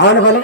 তাহলে বলো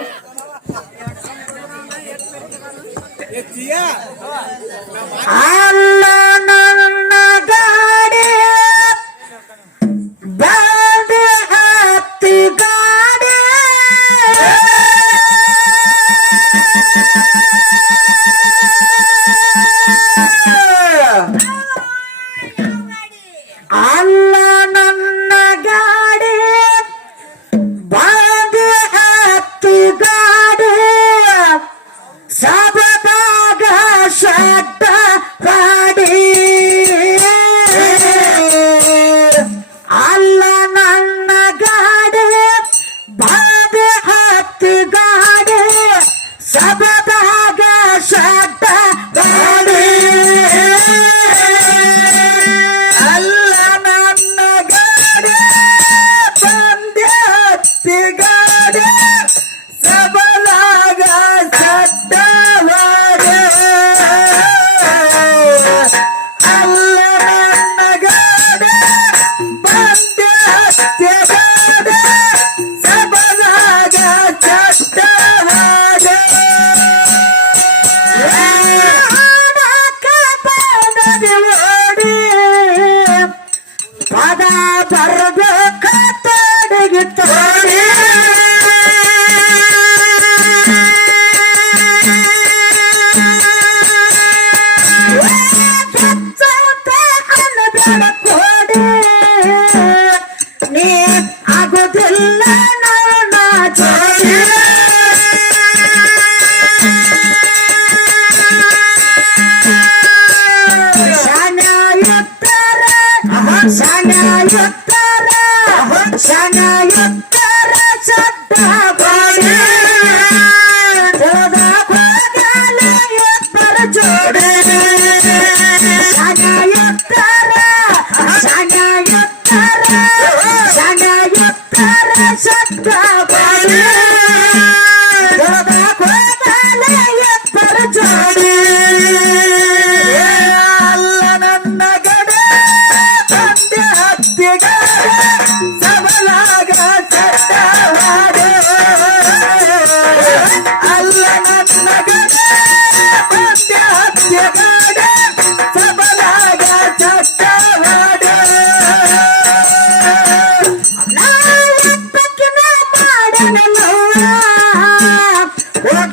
Bye.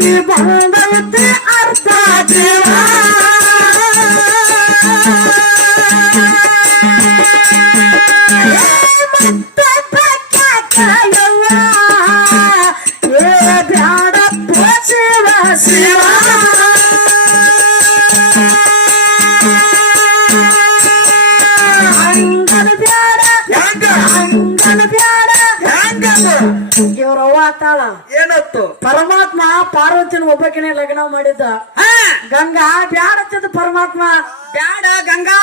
ಿ ಬಂದೈತಿ ಅರ್ಥ ದೇವ ಶಿವ ಶಿವ ಏನತ್ತು? ಪರಮ ಪಾರ್ವತಿನ ಒಬ್ಬಕಿನೇ ಲಗ್ನ ಮಾಡಿದ್ದ. ಗಂಗಾ ಬ್ಯಾಡತ್ತಿದ್ ಪರಮಾತ್ಮ. ಬ್ಯಾಡ ಗಂಗಾ.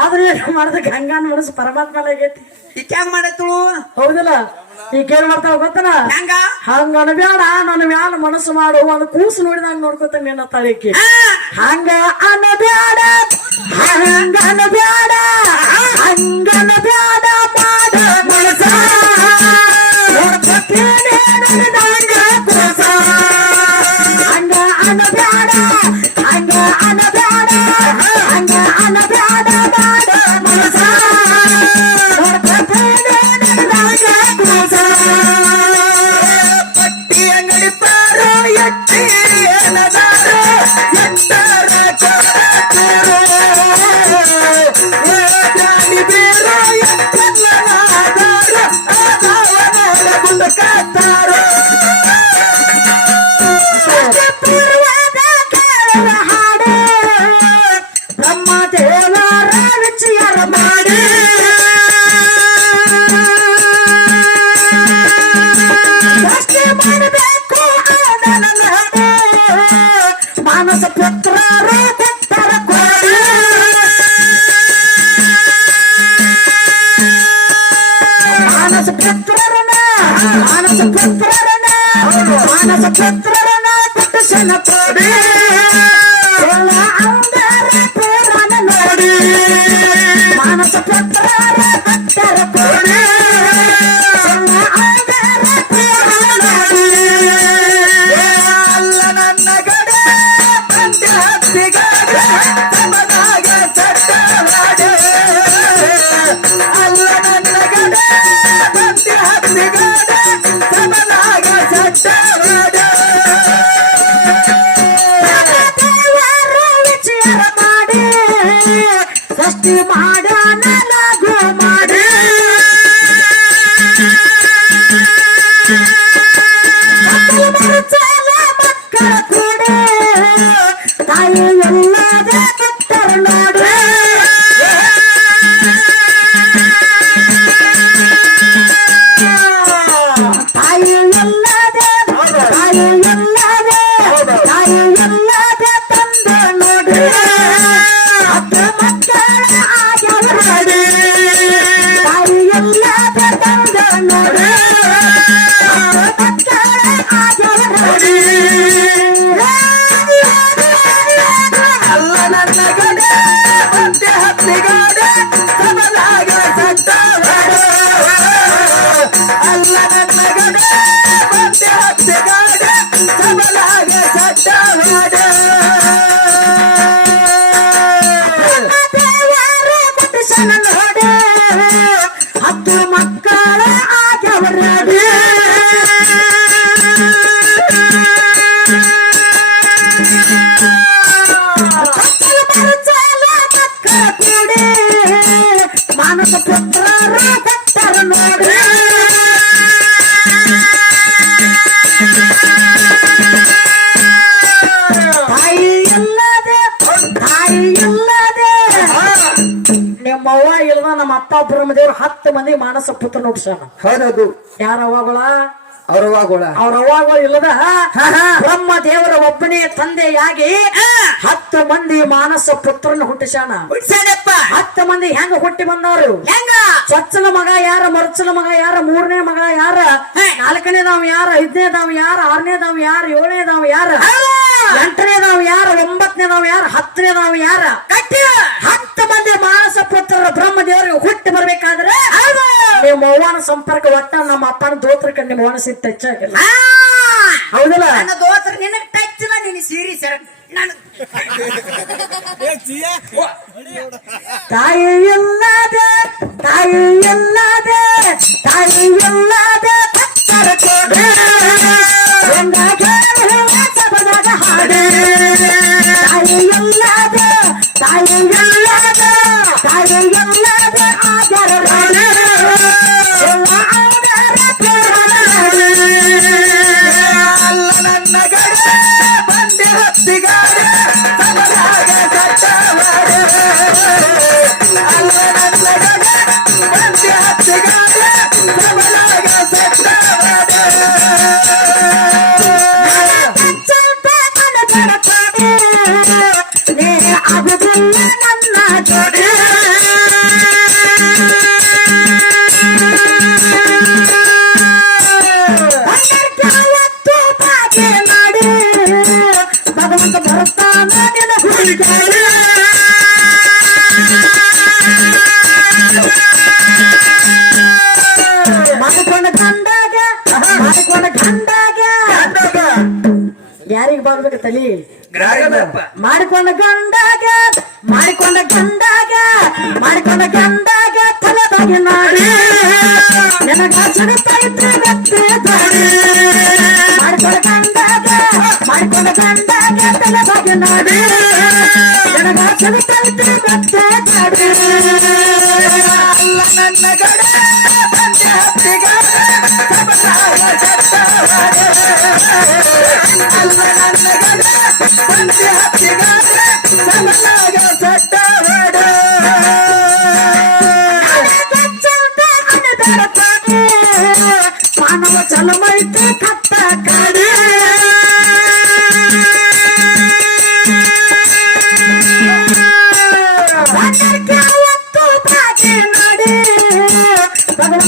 ಆದ್ರೆ ಮಾಡ್ದ? ಗಂಗಾ ನೋಡಿಸ್ ಪರಮಾತ್ಮ ಆಗೈತಿ. ಈಕ ಹೆಂಗ್ ಮಾಡತ್ತಳು ಹೌದಲ್ಲ? ಏನ್ ಮಾಡ್ತಾವ ಗೊತ್ತನ? ಹೆಂಗ? ಹಂಗ ಬ್ಯಾಡ ನನ್ನ ಮ್ಯಾಲ ಮನಸ್ಸು ಮಾಡು. ಒಂದು ಕೂಸು ನೋಡಿದಂಗ ನೋಡ್ಕೊತಾನೆ ನಿನ್ನ ತಳಿಕಿ ಹಂಗ ಬ್ಯಾಡ. is a pet. ನಿಮ್ಮ ಅವ್ವ ಇಲ್ದ ನಮ್ಮ ಅಪ್ಪ ಬ್ರಹ್ಮದೇವ್ರ ಹತ್ತು ಮಂದಿ ಮಾನಸ ಪುತ್ರ ನೋಡ್ಸೋಣ ಹೌದೌದು. ಯಾರ ಅವ್ವಗಳ? ಅವ್ರವಾಗೋಳ ಅವ್ರ ಅವ್ವಗಳು ಇಲ್ಲದ ಬ್ರಹ್ಮ ದೇವರ ಒಬ್ಬನೇ ತಂದೆಯಾಗಿ ಹತ್ತು ಮಂದಿ ಮಾನಸ ಪುತ್ರನ ಹುಟ್ಟಿಸ್ಯಾನ. ಹುಡ್ಸೇನಪ್ಪ ಹತ್ತು ಮಂದಿ ಹೆಂಗ ಹುಟ್ಟಿ ಬಂದವರು? ಹೆಂಗ? ಚೊಚ್ಚಲ ಮಗ ಯಾರ ಮರುಚಲ ಮಗ ಯಾರ ಮೂರನೇ ಮಗ ಯಾರ? ನಾಲ್ಕನೇದವ್ ಯಾರ ಐದನೇದವ್ ಯಾರ ಆರನೇದವ್ ಯಾರ ಏಳನೇದವ್ ಯಾರ? ಎಂಟನೇದವ್ ಯಾರ ಒಂಬತ್ತನೇದವ್ ಯಾರ ಹತ್ತನೇದವ್ ಯಾರ? ಕಟ್ಟಿ ಹತ್ತು ಮಾನಸ ಪುತ್ರರ ಬ್ರಹ್ಮ ದೇವರಿಗೆ ಹುಟ್ಟಿ ಬರ್ಬೇಕಾದ್ರೆ ನಿಮ್ಮ ಅವ್ವನ ಸಂಪರ್ಕ ಒಟ್ಟ ನಮ್ಮ ಅಪ್ಪನ ದೋತ್ರಕ್ಕೆ ನಿಮ್ಮ ಅವ್ವನ ಸಿಟ್ಟು ಹೆಚ್ಚಾಗಿಲ್ಲ. ಆ, ಹೌದಲ್ಲ? ನನ್ನ ದೋತ್ರ ನಿನ್ನ ಟಚ್ ಇಲ್ಲ ನಿನ್ನ ಸೀರಿ ಸರ ನಾನು ತಾಯಿ ಇಲ್ಲದೆ ತಾಯಿ ಇಲ್ಲದೆ ತಾಯಿ ಇಲ್ಲದೆ ಭಕ್ತರ ಕೋಡೆ ಹಾಡೆ ಗಂಡಾಗ. ಯಾರಿಗ್ ಬರ್ಬೇಕು ತಲಿ? ಮಾಡಿಕೊಂಡ ಗಂಡಾಗ. ಮಾಡಿಕೊಂಡ ಗಂಡಾಗ. ಮಾಡಿಕೊಂಡ ಗಂಡಾಗ ತಲೆದಾಗಿ ನಾಡಿ ನನಗ ದಾಡಿ ಮಾಡಿಕೊಂಡ ಗಂಡಾಗ. ಮಾಡಿಕೊಂಡ ಗಂಡಾಗ ತಲೆದಾಗಿ ನಾಡಿ ನನಗ ದಾಡಿ ಅಲ್ಲ ನನ್ನ ಗಡೆ ಮಾನವ ಚಲಮೈತೆ ಕಟ್ಟ ಕಾಡಿ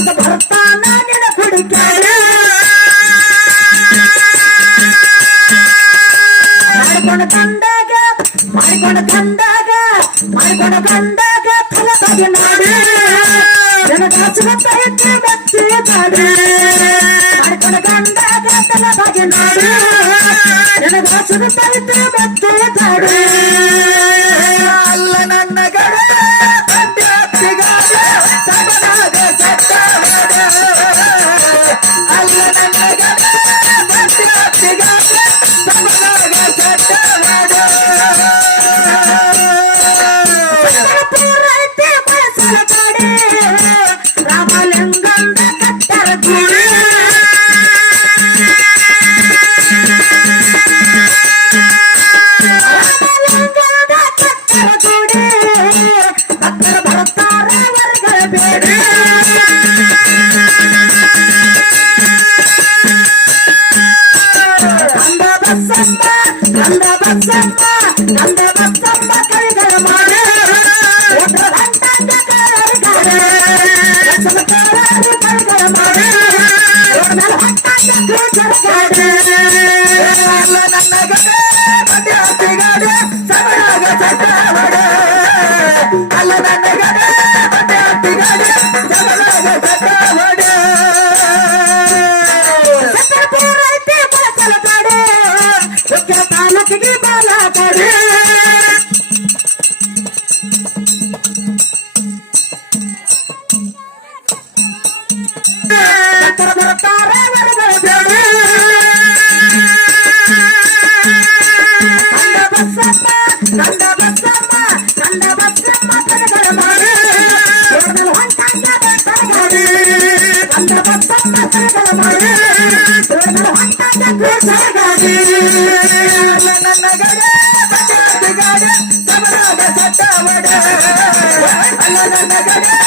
ಭಗವಂತ like that. ಕಟ್ಟರ ಕೂಡಿ ಅಲ್ಲ ನನ್ನ சட்டவட அல்ல நகர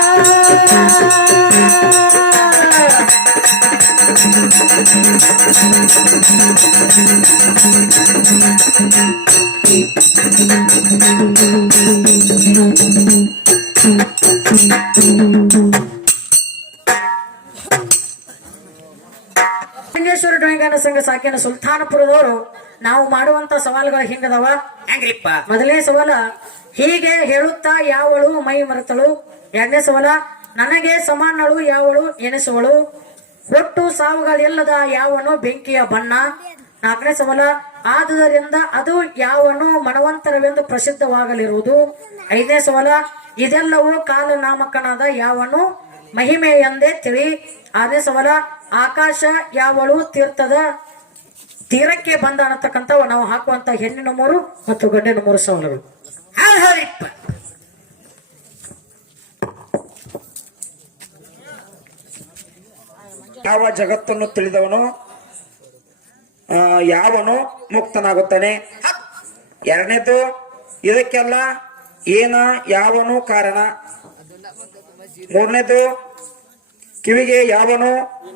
ಲಿಂಗೇಶ್ವರ ಡ್ರಾಯಿಂಗ್ ಸಂಘ ಸಾಕಿನ ಸುಲ್ತಾನಪುರದವರು ನಾವು ಮಾಡುವಂತ ಸವಾಲುಗಳು ಹಿಂಗದವ? ಹೆಂಗ್ರಿಪ್ಪ? ಮೊದಲೇ ಸವಾಲ ಹೀಗೆ ಹೇಳುತ್ತಾ ಯಾವಳು ಮೈ ಮರೆತಳು? ಎರಡನೇ ಸವಾಲ ನನಗೆ ಸಮಾನಳು ಯಾವಳು ಎನಿಸುವಳು? ಒಟ್ಟು ಸಾವುಗಳಿಲ್ಲದ ಯಾವನು ಬೆಂಕಿಯ ಬಣ್ಣ. ನಾಲ್ಕನೇ ಸವಲ ಆದುದರಿಂದ ಅದು ಯಾವನು ಮನವಂತರವೆಂದು ಪ್ರಸಿದ್ಧವಾಗಲಿರುವುದು. ಐದನೇ ಸವಲ ಇದೆಲ್ಲವೂ ಕಾಲನಾಮಕನಾದ ಯಾವನು ಮಹಿಮೆ ಎಂದೇ ತಿಳಿ. ಆರನೇ ಸವಲ ಆಕಾಶ ಯಾವಳು ತೀರ್ಥದ ತೀರಕ್ಕೆ ಬಂದ ಅನ್ನತಕ್ಕಂಥವು ನಾವು ಹಾಕುವಂತ ಹೆಣ್ಣಿನ ಮೂರು ಮತ್ತು ಗಂಡಿನ ಮೂರು ಸವಾಲುಗಳು. ಯಾವ ಜಗತ್ತನ್ನು ತಿಳಿದವನು ಯಾವನು ಮುಕ್ತನಾಗುತ್ತಾನೆ? ಎರಡನೇದು, ಇದಕ್ಕೆಲ್ಲ ಏನ, ಯಾವನು ಕಾರಣ? ಮೂರನೇದು, ಕಿವಿಗೆ ಯಾವನು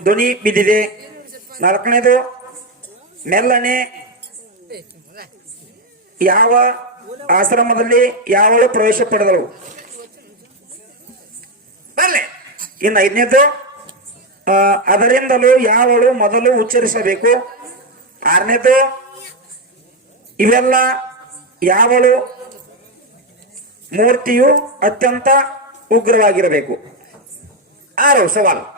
ಧ್ವನಿ ಬಿದ್ದಿದೆ? ನಾಲ್ಕನೇದು, ಮೆಲ್ಲನೆ ಯಾವ ಆಶ್ರಮದಲ್ಲಿ ಯಾವಳು ಪ್ರವೇಶ ಪಡೆದಳು? ಇನ್ನು ಐದನೇದು ಅದರಿಂದಲೂ ಯಾವಳು ಮೊದಲು ಉಚ್ಚರಿಸಬೇಕು? ಆರನೇದು ಇವೆಲ್ಲ ಯಾವಳು ಮೂರ್ತಿಯು ಅತ್ಯಂತ ಉಗ್ರವಾಗಿರಬೇಕು? ಆರು ಸವಾಲು.